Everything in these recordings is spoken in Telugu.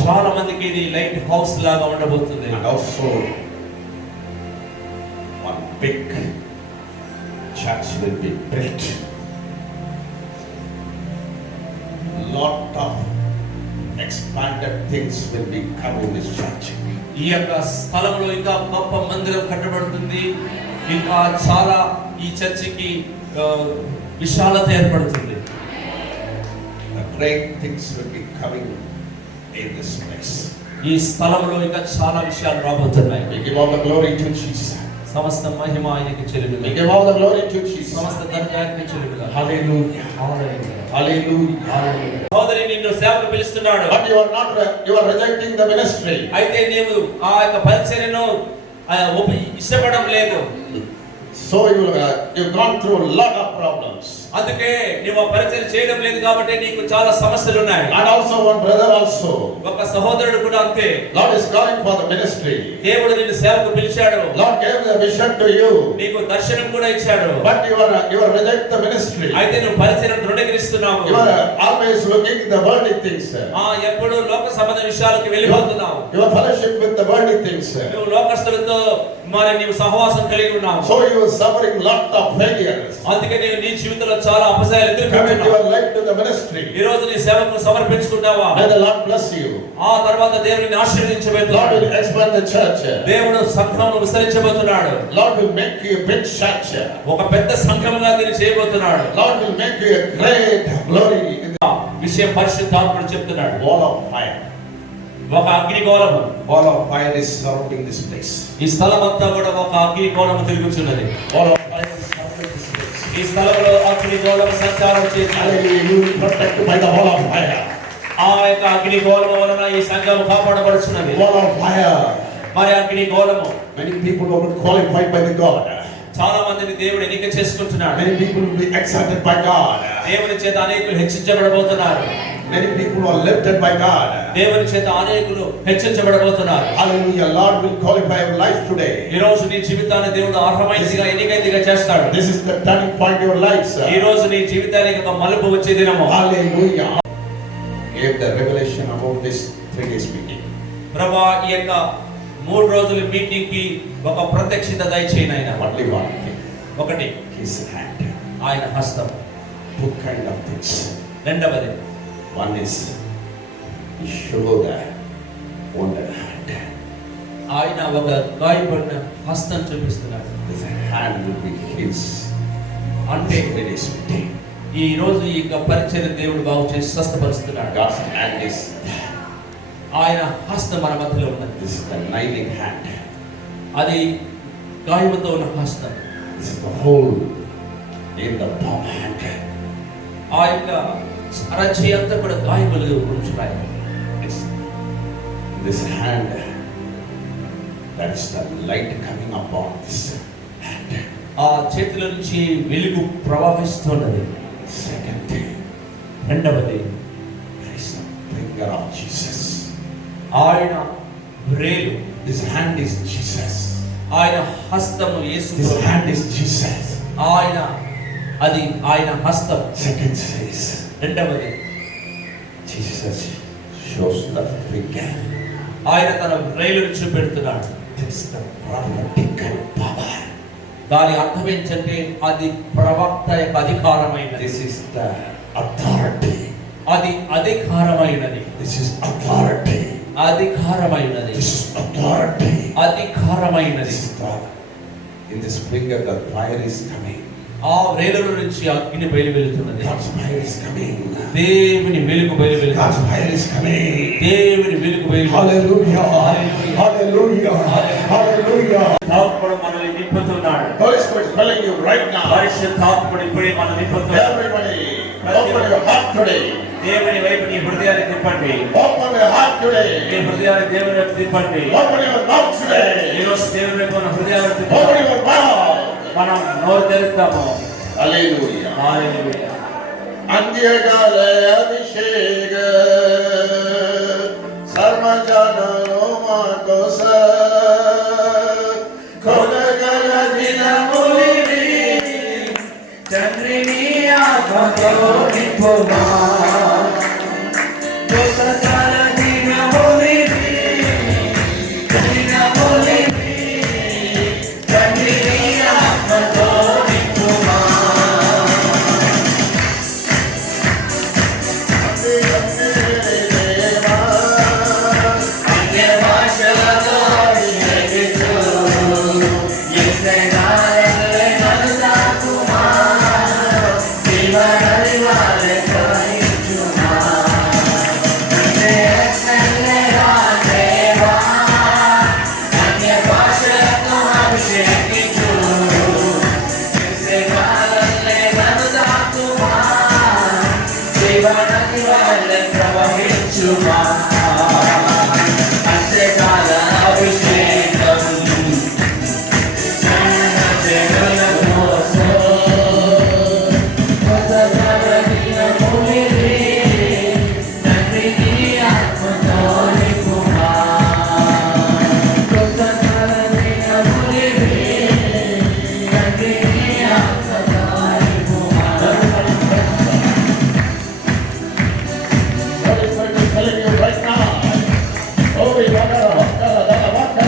చాలా మందికి ఇది లైట్ హౌస్ లాగా ఉండబోతుంది. And also one big church will be built. Lot of expanded things will be coming in this church. ఈ యొక్క స్థలంలో ఇంకా గొప్ప మందిరం కట్టబడుతుంది. ఇంకా చాలా ఈ చర్చికి విశాలత ఏర్పడుతుంది. The great things will be coming in this place. ఈ స్థలంలో ఇంకా చాలా విషయాలు రాబోతున్నాయి. We give all the glory to Jesus. సమస్త మహిమ ఆయనకి చెల్లును. We give all the glory to Jesus. సమస్త ఘనత ఆయనకి చెల్లును. Hallelujah. హల్లెలూయా. Hallelujah. సోదరి నిన్ను సేవకు పిలుస్తున్నాడు. But you are rejecting the ministry. అయితే నీవు ఆ యొక్క పరిచర్యను ఇష్టపడడం లేదు. So you've gone through a lot of problems. అందుకే నీవు ఆ పరిచర్య చేయడం లేదు కాబట్టి నీకు చాలా సమస్యలు ఉన్నాయి. And also one brother also. ఒక సహోదరుడు కూడా అంతే. Lord is calling for the ministry. దేవుడు నిన్ను సేవకు పిలిచాడు. Lord gave the vision to you. నీకు దర్శనం కూడా ఇచ్చాడు. But you are reject the ministry. అయితే నువ్వు పరిచర్యను తృణీకరిస్తున్నావు. You are always looking the worldly things. ఎప్పుడు లోక సంబంధ విషయాలకు వెళ్ళిపోతున్నావు. Your fellowship with the worldly things. నువ్వు లోకస్తులతో మరి నీవు సహవాసం కలిగి ఉన్నావు. So you are suffering lot of failures. అందుకే నీ జీవితంలో చాలా అపజయాలు Commit ఎదుర్కొంటున్నావు. your life to the ministry. ఈ రోజు నీ సేవకు సమర్పించుకుంటావా? May the Lord bless you. ఆ తర్వాత దేవుని Lord ఆశీర్వదించబోతున్నాడు. will expand the church. దేవుడు సంఘమును విస్తరించబోతున్నాడు. Lord will make you a big church. ఒక పెద్ద సంఘముగా దీన్ని చేయబోతున్నాడు. Lord will make you a great glory in the విషయం పరిశుద్ధాత్ముడు చెప్తున్నాడు. wall of fire. ఒక అగ్నిగోళము. Wall of fire is surrounding this place. ఈ స్థలమంతా కూడా ఒక అగ్నిగోళము తిరుగుతున్నది. Wall of fire is surrounding this place. ఈ స్థలంలో అగ్నిగోళము సంచారం చేస్తుంది. Hallelujah. You will be protected by the wall of fire. ఆ యొక్క అగ్నిగోళము వలన ఈ సంఘము కాపాడబడుచున్నది. Wall of fire. మరి అగ్నిగోళము Many people are not qualified by the God. చాలా మందిని దేవుడు ఎన్నిక చేసుకుంటున్నాడు. Many people will be exalted by God. దేవుని చేత అనేకులు హెచ్చించబడబోతున్నారు. Many people are lifted by God. దేవుని చేత అనేకులు హెచ్చించబడబోతున్నారు. Hallelujah. Lord will qualify your life today. ఈ రోజు నీ జీవితాన్ని దేవుడు అర్హమైనదిగా ఎన్నికైనదిగా చేస్తాడు. This is the turning point of your life, sir. ఈ రోజు నీ జీవితానికి ఒక మలుపు వచ్చే దినము. Hallelujah. Gave the revelation about this 3 days meeting. ప్రభువా ఈ యొక్క 3 రోజుల మీటింగ్ కి ఒక ప్రత్యక్షత దయచేయండి ఆయన. Only one thing. ఒకటి His hand. ఆయన హస్తం. 2 kind of things. రెండవది One is he showed the wounded hand. ఆయన ఒక గాయపడిన హస్తం చూపిస్తున్నాడు. This hand will be his. అంటే 3 days meeting. ఈ రోజు ఈ యొక్క పరిచర్య దేవుడు బాగు చేసి స్వస్థపరుస్తున్నాడు. God's hand is ఆయన హస్తం మన మధ్యలో ఉన్నది. this is the nailing hand. అది గాయముతో ఉన్న హస్తం. This is the hole in the palm hand. ఆ యొక్క అరచేయి అంతా కూడా గాయములు ఉంచుతాయి. It's this hand that is the light coming upon this hand. ఆ చేతుల నుంచి వెలుగు ప్రవహిస్తున్నది. Second thing, రెండవది there is the finger of Jesus. ఆయన వ్రేలు. This hand is Jesus. ఆయన హస్తము యేసు. This hand is Jesus. ఆయన హస్తం. Second says, రెండవది Jesus shows the finger. ఆయన తన వ్రేలును చూపెడుతున్నాడు. This is the prophetical power. దాని అర్థం ఏంటంటే అది ప్రవక్త యొక్క అధికారమైనది. This is the authority. అది అధికారమైనది. This is authority. అధికారమైనది. This is authority. అధికారమైనది. In this finger the fire is coming. ఆ వ్రేలుల నుంచి అగ్ని బయలు వెళ్తున్నది. God's fire is coming. దేవుని వెలుగు బయలు వెళ్తున్నది. God's fire is coming. దేవుని వెలుగు బయలు. Hallelujah. Hallelujah. Hallelujah. ఆత్మడు మనల్ని నింపుతున్నాడు. Holy Spirit is filling you right now. పరిశుద్ధాత్ముడు ఇప్పుడే మనల్ని నింపుతున్నాడు. Everybody, open your heart today. దేవుని వైపు నీ హృదయాన్ని తిప్పండి. Open your heart today. నీ హృదయాన్ని దేవుని వైపు తిప్పండి. Open your mouth today. ఈ రోజు దేవుని వైపు మన హృదయాన్ని తిప్పండి. Open your mouth. మనం నోరు తెరుస్తాము. Hallelujah. హల్లెలూయా. అంత్యకాల అభిషేక సర్వజనో మాకోస కొనగల దినములివి తండ్రిని ఆత్మతో నింపుమా కొత్తకాల దినములివి తండ్రిని ఆత్మతో నింపుమా అన్య భాషలతో ప్రవహించుమా అంత్యకాల అభిషేకం జనుల కోసం కొత్తకాల దినములివి తండ్రిని ఆత్మతో నింపుమా కొత్తకాల దినములివి తండ్రిని ఆత్మతో నింపుమా telling you right now. Oh, we got a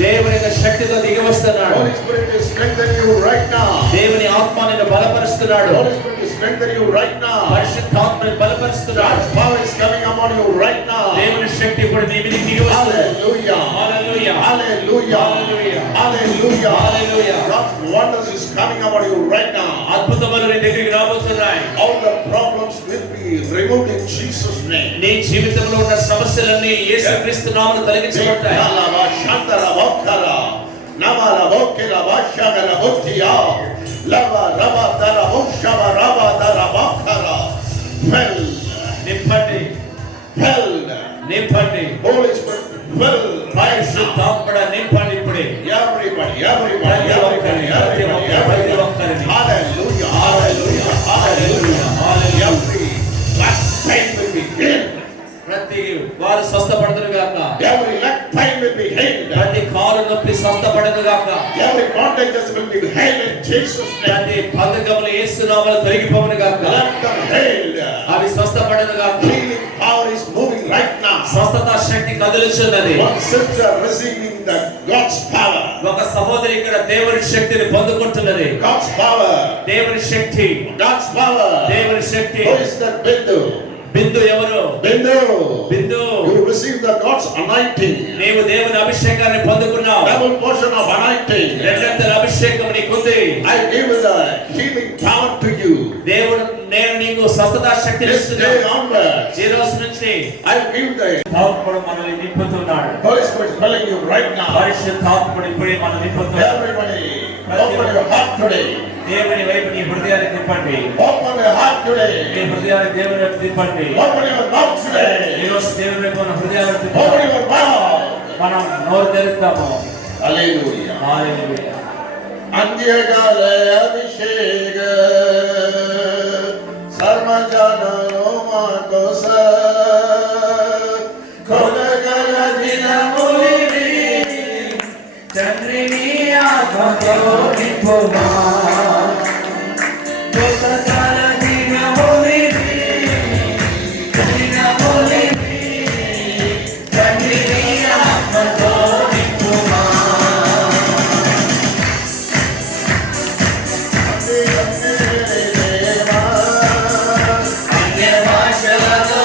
దేవుని యొక్క శక్తితో దిగి వస్తున్నాడు. Holy Spirit will strengthen you right now. దేవుని ఆత్మ నిన్ను బలపరుస్తున్నాడు. Holy Spirit will strengthen you right now. పరిశుద్ధాత్మ నిన్ను బలపరుస్తున్నాడు. God's power is coming upon you right now. దేవుని శక్తి ఇప్పుడు నీ మీదకి దిగి వస్తుంది. Hallelujah. Hallelujah. Hallelujah. Hallelujah. Hallelujah. Hallelujah. God's wonders is coming upon you right now. అద్భుతములు నీ దగ్గరికి రాబోతున్నాయి. All the problems will be removed in Jesus' name. నీ జీవితంలో ఉన్న సమస్యలన్నీ యేసుక్రీస్తు నామములో తొలగించబడతాయి. Namala bokela bashagala hotia lava raba dara hoshava raba dara bakara well నింపండి nippandi Holy Spirit well పరిశుద్ధాత్మ నింపండి ఇప్పుడే. everybody hallelujah. hallelujah hallelujah hallelujah every last pain will be healed. ప్రతి వారు స్వస్థపడదురు గాక. Every leg pain will be healed. ప్రతి కాలు నొప్పి స్వస్థపడదు గాక. Every contagious will be healed in Jesus' name. ప్రతి బంధకములు యేసు నామములో తొలగిపోవును గాక. Let them healed. అవి స్వస్థపడదు గాక. Healing power is moving right now. స్వస్థత శక్తి కదులుచున్నది. One sister receiving the God's power. ఒక సహోదరి ఇక్కడ దేవుని శక్తిని పొందుకుంటున్నది. God's power. దేవుని శక్తి. God's power. దేవుని శక్తి. Who is that Bindu? బిందు ఎవరు? Bindu. Bindu. You receive the God's anointing. నీవు దేవుని అభిషేకాన్ని పొందుకున్నావు. Double portion of anointing. రెండంతల అభిషేకం నీకుంది. I give the healing power to you. దేవుడు నేను నీకు స్వస్థత శక్తిని This ఇస్తున్నాను. day onwards. ఈ రోజు నుంచి I give the ఆత్మడు మనల్ని నింపుతున్నాడు. Holy Spirit filling you right now. పరిశుద్ధాత్ముడు ఇప్పుడే మనల్ని నింపుతున్నాడు. Everybody, open your heart today. దేవుని వైపు నీ హృదయాన్ని తిప్పండి. Open your heart today. నీ హృదయాన్ని దేవుని వైపు తిప్పండి. Open your mouth ఈ today. రోజు దేవుని వైపు మన హృదయాన్ని Open తిప్పండి. your mouth. మనం నోరు తెరుస్తాము. Hallelujah. హల్లెలూయా. అంత్యకాల అభిషేక సర్వజనో మాకోస కొనగల దినములివి తండ్రిని ఆత్మతో నింపుమా కొత్తకాల దినములివి తండ్రిని ఆత్మతో నింపుమా అన్య భాషలతో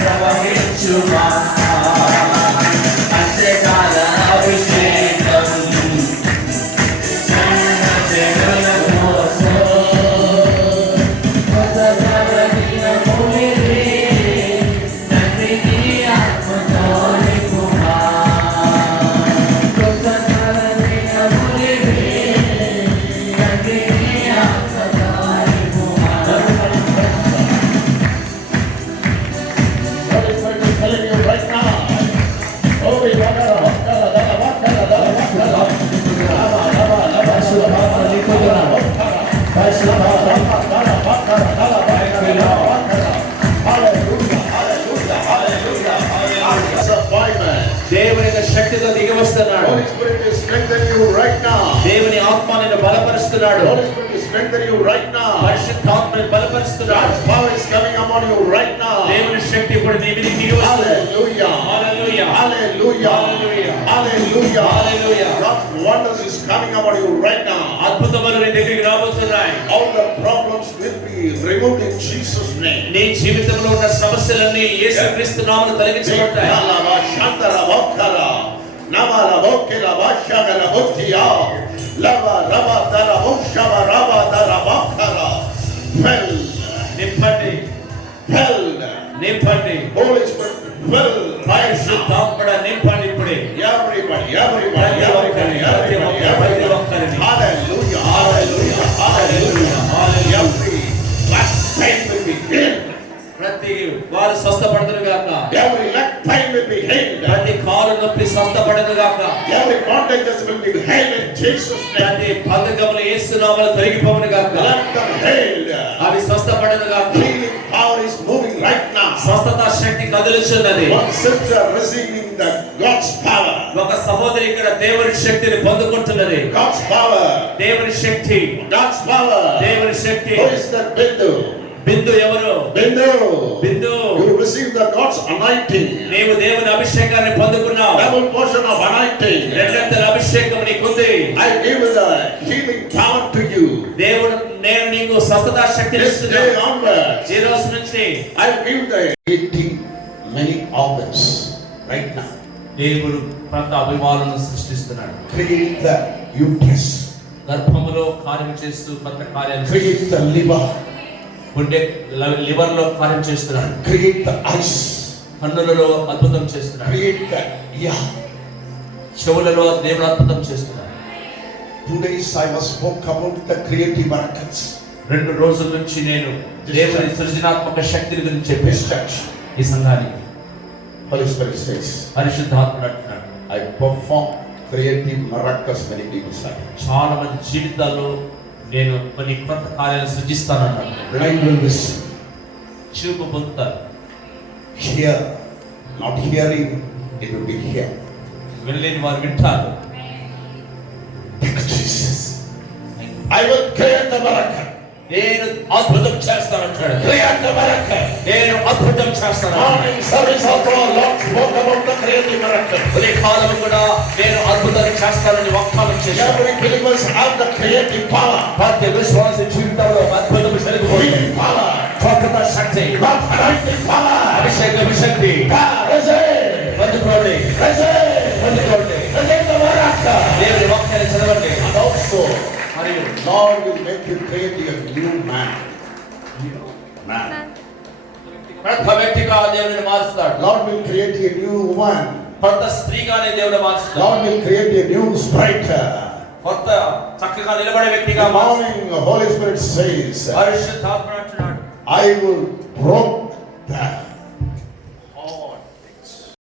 ప్రవహించుమా అంత్యకాల అభిషేకం జనుల కోసం కొత్తకాల దినములివి శక్తితో దిగి వస్తున్నాడు. Holy Spirit will strengthen you right now. దేవుని ఆత్మ నిన్ను బలపరుస్తున్నాడు. Holy Spirit will strengthen you right now. పరిశుద్ధాత్మని బలపరుస్తున్నాడు. God's power is coming upon you right now. దేవుని శక్తి ఇప్పుడు నీ మీదకి దిగి వస్తుంది. Hallelujah. Hallelujah. Hallelujah. Hallelujah. Hallelujah. Hallelujah. God's wonders is coming upon you right now. అద్భుతములు నీ దగ్గరికి రాబోతున్నాయి. All the problems will be removed in Jesus' name. నీ జీవితంలో ఉన్న సమస్యలన్నీ యేసుక్రీస్తు నామములో తొలగించబడతాయి. Lava Shantara Bokara, Namala Bokela Bashagala Hotia, Lava Raba Dara Boshava Raba Dara Bakara, Fell, నింపండి, నింపండి. Holy Spirit, fell right now. పరిశుద్ధాత్మడ నింపండి ఇప్పుడే. Everybody. Hallelujah, hallelujah, hallelujah, hallelujah. Every last pain will be healed. ప్రతి వారు స్వస్థపడదురు గాక. Every leg pain will be healed. ప్రతి కాలు నొప్పి స్వస్థపడదు గాక. Every contagious will be healed in Jesus' name. ప్రతి బంధకములు యేసు నామములో తొలగిపోవును గాక. Let them healed. అవి స్వస్థపడదు గాక. Healing power is moving right now. స్వస్థత శక్తి కదులుచున్నది. One sister receiving the God's power. ఒక సహోదరి ఇక్కడ దేవుని శక్తిని పొందుకుంటున్నది. God's power. దేవుని శక్తి. God's power. దేవుని శక్తి. Who is that Bindu? బిందు ఎవరు? Bindu. Bindu. You receive the God's anointing. నీవు దేవుని అభిషేకాన్ని పొందుకున్నావు. Double portion of anointing. రెండంతల అభిషేకం నీకుంది. I give the healing power to you. దేవుడు నేను నీకు స్వస్థత శక్తిని This ఇస్తున్నాను. day onwards. ఈ రోజు నుంచి I give the 80 many organs right now. దేవుడు ప్రతి అభిమానులను సృష్టిస్తున్నాడు. Create the uterus. గర్భములో కార్యం చేస్తూ కొత్త కార్యాలు Create the liver. గుండె లివర్ లో కార్యం చేస్తున్నాడు. Create the eyes. కన్నులలో అద్భుతం చేస్తున్నాడు. Create the ear. చెవులలో దేవుడు అద్భుతం చేస్తున్నాడు. 2 days I was spoke about the creative miracles. 2 రోజుల నుంచి నేను దేవుని సృజనాత్మక శక్తిని గురించి This చెప్పాను. church. ఈ సంఘానికి Holy Spirit says, పరిశుద్ధాత్ముడు అంటున్నాడు, I perform creative miracles many people say. చాలా మంది జీవితాల్లో నేను కొన్ని కొత్త కార్యాలు సృజిస్తానన్నాడు. Blind will listen. చూపు పొందుతారు. Hear. Not hearing, it will be hear. వెళ్ళలేని వారు వింటారు. Thank you, Jesus. I will create the miracle. నేను అద్భుతం చేస్తానంటాడు. Create the miracle. నేను అద్భుతం చేస్తాను. Morning service also Lord spoke about the creative miracle. ఉదయ కాలం కూడా నేను అద్భుతం చేస్తానని వాగ్దానం చేశాను. Every believers have the creative power. ప్రతి విశ్వాస జీవితంలో అద్భుతం జరిగిపోతుంది. Healing power. స్వస్థత శక్తి. Not anointing power. అభిషేక శక్తి. Receive. పొందుకోండి. Receive. పొందుకోండి. Receive the miracle. దేవుని వాక్యాన్ని చదవండి. And also, మరియు Lord will make you create a new man. Man. కొత్త వ్యక్తిగా దేవుని మారుస్తాడు. Lord will create a new woman. కొత్త స్త్రీగానే దేవుడు మారుస్తాడు. Lord will create a new sprite. కొత్త చక్కగా నిలబడే వ్యక్తిగా The morning the Holy Spirit says, పరిశుద్ధాత్మ అంటున్నాడు, I will broke the